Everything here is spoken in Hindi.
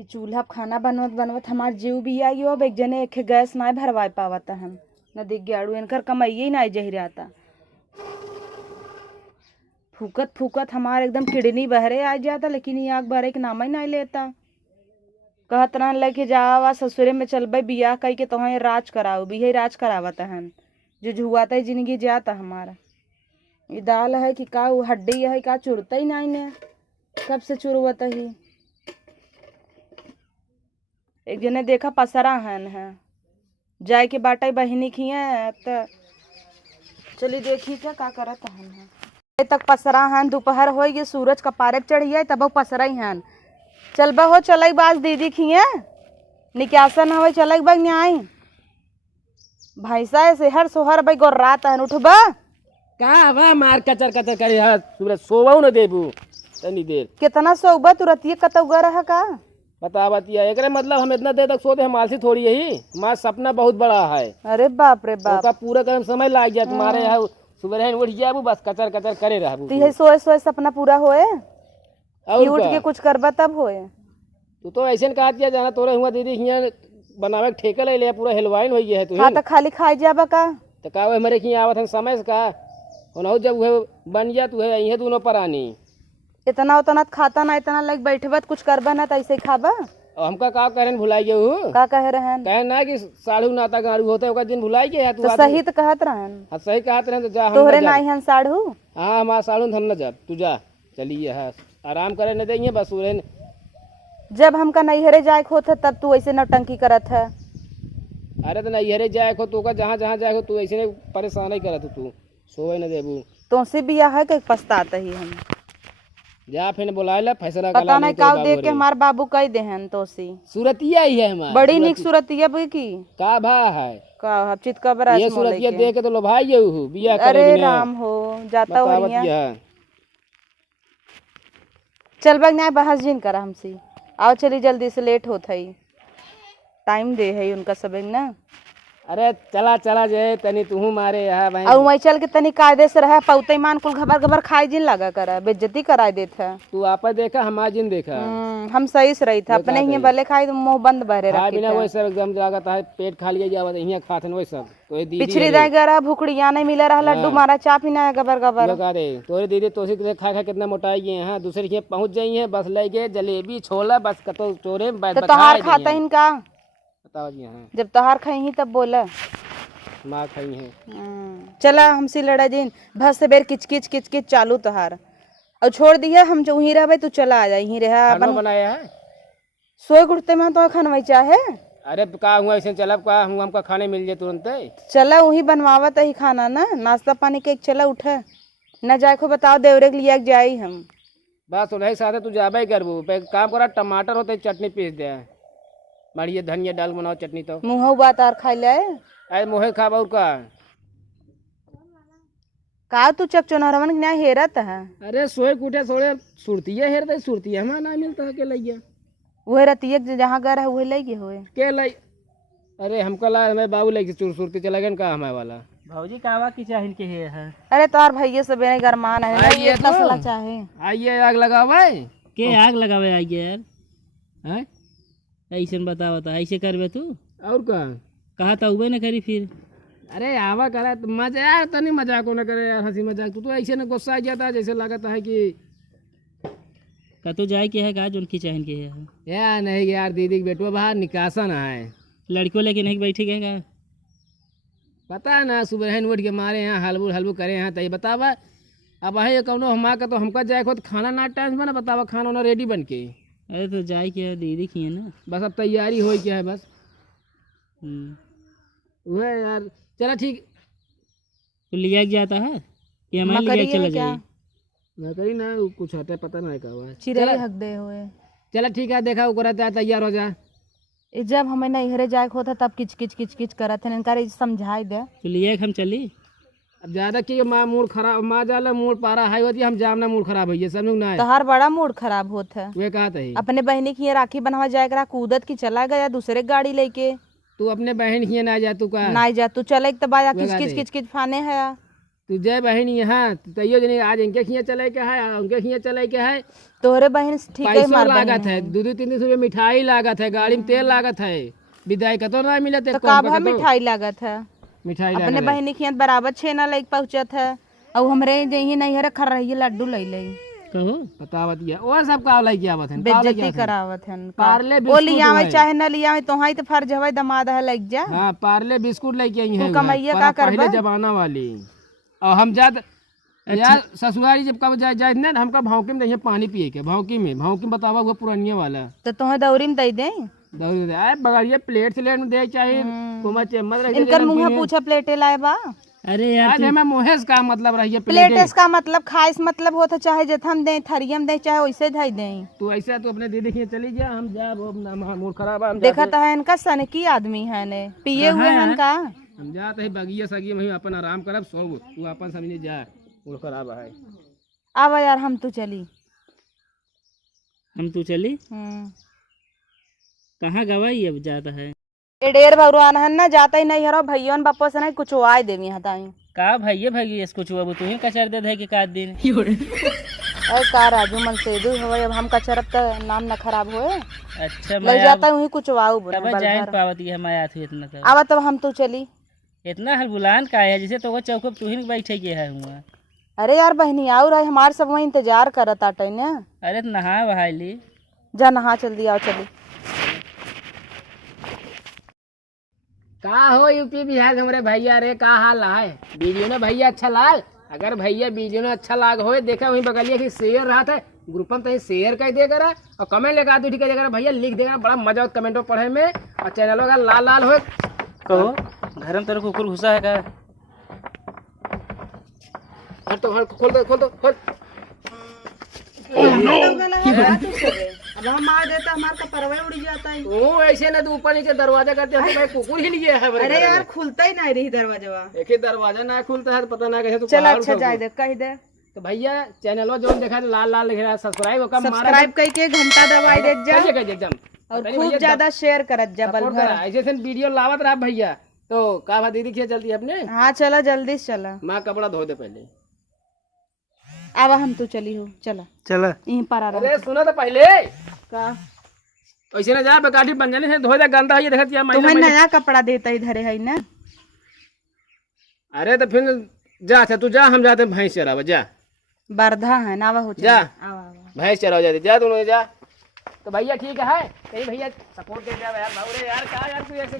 ये चूल्हा पे खाना बनवत बनवत हमार जीव भी आई अब एक जने एक गैस ना भरवा पावता हम न दिख गयाड़ू इनकर कमाइए ही ना जही रहता। फूकत फूकत हमार एकदम किडनी बहरे आ जाता, लेकिन ये आग भरे के नाम ही नहीं लेता। कहत रहन लेके जावा ससुरे में चलबे बियाह कही के तोह राज कराओ, भी राज करावत हन जो जुआता है जिंदगी जाता हमारा। ये दाल है कि का हड्डी है का चुरता ही नहीं ने, कब से चुरवत ही। एक जने देखा पसरा हन है जाए के बाटा बहिनी खिए तो चली देखी क्या का करत हन है तक पसरा हन। दोपहर हो ये सूरज कपारे चढ़िए तब पसरा ही हन। चल बा हो चल बाज दीदी खिए निकासन हवे चल बा न्याय भैंसा से हर सोहर भाई गोर रात हन उठबा का बा मार कचर कचर करे हा तुमरे सोवौ न देबू तनी देर कितना सोबा तुरंत कतौगा रहा का बतावतिया एकरे मतलब हम इतना देर तक सोते हम आलसी थोड़ी यही हमारा सपना बहुत बड़ा है। अरे बाप रे बाप का पूरा करम समय लाग गया तुम्हारे यहाँ सुबह उठ गया बस कचर कचर करे रहबू तो सोए सोए सपना पूरा होए और उठ के कुछ करबा तब होए। तू तो ऐसे कहा दिया जाना तोरे हुआ दीदी हियां बनावे के ठेका ले ले पूरा हेलवाइन हो गया है तू हाँ तो खाली खाई जाबा का तो का हमारे की आवत हम समय से का होना जब वह बन गया तू है यही दोनों परानी इतना उतना खाता ना इतना लाइक बैठबा कुछ करबा ना तो ऐसे खाबा। और हमका का करें भुलाई गए हूँ का कह रहन कहे ना कि साढ़ू नाता गाड़ू होता है दिन भुलाई गए तो सही तो कहत रहन। हाँ सही कहत रहे तो जा हम तोहरे न जा। नाई हन साढ़ू हाँ हमारा साढ़ू हम न जा तू जा चलिए हाँ आराम करे न देंगे बस उन्हें जब हमका नैहरे जाए होता तब तू ऐसे नौटंकी करत है। अरे तो नैहरे जाए को तू का जहाँ जहाँ जाए को तू ऐसे परेशान ही करत तू सोए न देबू तो से बियाह है कि पछताता ही हम जा फिर बुलाए ला फैसला पता नहीं का देख के हमार बाबू कह देहन तो सी सूरतिया ही है हमारा बड़ी निक सूरतिया भी की का भा है का चितका बरा ये सूरतिया देख के तो लो भाई ये बिया करे अरे बिना राम हो जाता हो बतावतिया चल बग ना बहस जिन करा हमसे आओ चली जल्दी से लेट होत है टाइम दे है उनका सब ना। अरे चला चला जाए तनी तू मारे यहाँ भाई और वही चल के तनी कायदे से रहा पौते मान कुल घबर घबर खाए जिन लगा कर बेइज्जती कराए देत है। तू आपा देखा हमार जिन देखा हम सही से रही था अपने ही भले खाए तो मुंह बंद बहरे खाए रखी बिना वही सब एकदम जागत है पेट खा लिया जावत यहाँ खातन वही सब तो ये दीदी पिछड़ी रह गया भुखड़िया नहीं मिला रहा लड्डू मारा चा पीना है गबर गबर लगा दे तोरे दीदी तोसी के खा खा कितना मोटाई गए हैं दूसरे के पहुंच जाई है बस ले गए जलेबी छोला बस कतो चोरे तो तोहार खाता इनका बताओ जी हाँ जब तोहार खाई ही तब बोला माँ खाई है चला हमसे लड़ा जिन भस से बेर किच किच किच किच चालू तोहार और छोड़ दिया हम जो वहीं रहे तू चला आ जा यहीं रहा खाना बनाया है सोए गुड़ते में तो खानवाई चाहे। अरे का हुआ ऐसे चलब का हुआ हमका खाने मिल जाए तुरंत चला वही बनवावत ही खाना ना नाश्ता पानी के चला उठे न जाए को बताओ देवरे के लिए जाए हम बस उन्हें साथ तू जाबे करबू काम करा टमाटर होते चटनी पीस दे बढ़िया धनिया डाल बनाओ चटनी तो मुँह बात आर खा ले अरे मोहे खा और का तू चक चुनहरवन न्याय हेरत है। अरे सोए कूटे सोए सुरतिया हेर दे सुरतिया हमारा ना मिलता है के लइया वह रतिया जहाँ गए वही लगे हुए के लई अरे हमको ला हमें बाबू लेके चुर सुरती चला गया का हमारे वाला भौजी कावा की चाहिए के है। अरे तार भैया सब गरमान है आइए इतना तो। सला चाहे आइए आग लगावे के आग लगावे आइए यार हैं ऐसे बता बता ऐसे करबे तू और का कहा था उबे न करी फिर अरे आवा करा तो मजा यार तनी मजाक ना करे यार हंसी मजाक तू तो ऐसे ना गुस्सा आ जाता जैसे लगता है कि का तो जाए के है का जोन की चाहिए के है यार नहीं यार दीदी के बेटुआ बाहर निकासन है लड़कियों लेके नहीं बैठी गए का पता है ना सुबह उठ के मारे यहाँ हलबू हलबू करे हैं तो ये बतावा अब है कौनो हमा का तो हमका जाए को खाना ना टाइम में ना बतावा खाना ना रेडी बन के अरे तो जाए के है दीदी की है ना बस अब तैयारी हो क्या है बस वह यार चला ठीक तो लिया जाता है कि हमारे लिए चला जाए ना करी ना कुछ होता है पता नहीं क्या हुआ है चिड़ै हक दे हुए चला ठीक है देखा वो रहता है तैयार हो जा जब हमें नैहरे जाए होता तब किच किच किच किच करत है इनका समझाई दे तो लिए हम चली अब ज्यादा की माँ मूड खराब माँ जाला मूड पारा हाई होती है हम जामना मूड खराब हो समझ ना तोहार बड़ा मूड खराब होत है। वे कहा था अपने बहनी की राखी बनवा जाए करा कूदत की चला गया दूसरे गाड़ी लेके तू अपने बहन ही ना जा तू का ना जा तू चले तो बाजा किच किच किच किच फाने है तू जय बहन यहाँ तैयो जनी आज इनके खिया चले के है उनके खिया चले के है। तोहरे बहन ठीक है, पैसा मार लागत बहन है, 2-3 रुपये मिठाई लागत है, गाड़ी में तेल लागत है, विदाई का तो ना मिलत है, तो काभा मिठाई लागत है। मिठाई अपने लागत है। बहनी खियत बराबर छेना लेके पहुंचत है और हमरे जही नहीं हरे खर रही लड्डू ले ले कहो बतावत या वो सब का लाइक आवत है, बेइज्जती करावत है पार्ले वो बिस्कुट लिया है। चाहे न लिया तो हाई तो फर्ज हवे दमाद है लग जा। हाँ पार्ले बिस्कुट लेके आई है, तू कमाइया का पहले करबा? जमाना वाली। और हम जात यार ससुरारी जब कब जाए ना हमका भौंकी में दही पानी पिए के, भौंकी में बतावा वो पुरानिया वाला तो तुम्हें दौरी में दे दे। दौरी दे आए बगड़िए प्लेट स्लेट में दे चाहे कुमा चम्मच रख दे। इनकर मुंह पूछा प्लेटे लाए बा। अरे यार आज हमें मोहेश का मतलब रही है प्लेट का मतलब खाइस मतलब होता चाहे जथम दे थरियम दे चाहे वैसे धई दे। तू ऐसा तो अपने दीदी के चली जा, हम जा वो मूड खराब है, हम देखा तो है इनका सनकी आदमी है ने पिए हुए हैं का। हम जाते हैं बगिया सगिया में अपन आराम करब सोब, तू अपन समझे जा मूड खराब है। अब यार हम तो चली। हम तू चली कहाँ गवाई अब जाता है ए डेर भगवान है ना जाता ही नहीं हरो भैया बापा से नहीं कुछ आए देवी हताई। का भैया भागी इसको छुआ तू ही कचर दे दे कि का दिन अरे का राजू मन से दू होए अब हम कचरब तो नाम न खराब होए। अच्छा ले जाता वही कुछ वाऊ तब जान पावत ये हमारे हाथ इतना तो अब तब हम तो चली। इतना हलबुलान का है जैसे तो वो चौक पे तू ही बैठे के है हुआ। अरे यार बहनी आओ रहे हमारे सब वही इंतजार करत आटे ने। अरे तो नहा बहाली जा नहा चल दिया चली। का हो यूपी बिहार के हमारे भैया रे का हाल है? वीडियो ना भैया अच्छा लाग, अगर भैया वीडियो ना अच्छा लाग हो देखा वहीं बगलिया की शेयर रहा था ग्रुप में, तो शेयर कर दे करा और कमेंट लगा दो ठीक है भैया, लिख देगा बड़ा मजा आता कमेंटों पढ़े में। और चैनलों का लाल लाल हो कहो घर में तेरे कुकुर घुसा है का? हट तो खोल दो खोल। अब हम आ देता हमारा कपड़वा उड़ जाता है। ओ ऐसे ना तो ऊपर नीचे दरवाजा करते हैं तो भाई कुकुर ही लिए है। अरे यार खुलता ही नहीं रही दरवाजा। एक ही दरवाजा ना खुलता है तो पता ना कैसे तू चल पहाड़ अच्छा उठा जाए दे कह दे। तो भैया चैनल जो देखा लाल लाल लिख रहा है सब्सक्राइब कब मारा सब्सक्राइब करके घंटा दबाई दे जा एकदम और खूब ज्यादा शेयर करत जा बल भर। ऐसे से वीडियो लावत रहा भैया। तो का बात दीदी जल्दी अपने हाँ चला जल्दी से चला। माँ कपड़ा धो दे पहले। अब हम तो चली हो चला चला यहीं पर आ रहा। अरे सुनो तो पहले का ऐसे ना जा बेकाठी बन जाने से धो दे गंदा है ये देखत या तुम्हें नया कपड़ा देता इधर है ना। अरे तो फिर जा तू जा हम जाते भैंस चरावा जा बरधा है ना हो जा भैंस चरावा जाते जा दोनों जा। तो भैया ठीक है भैया सपोर्ट कर यार भाऊ रे यार का यार तू ऐसे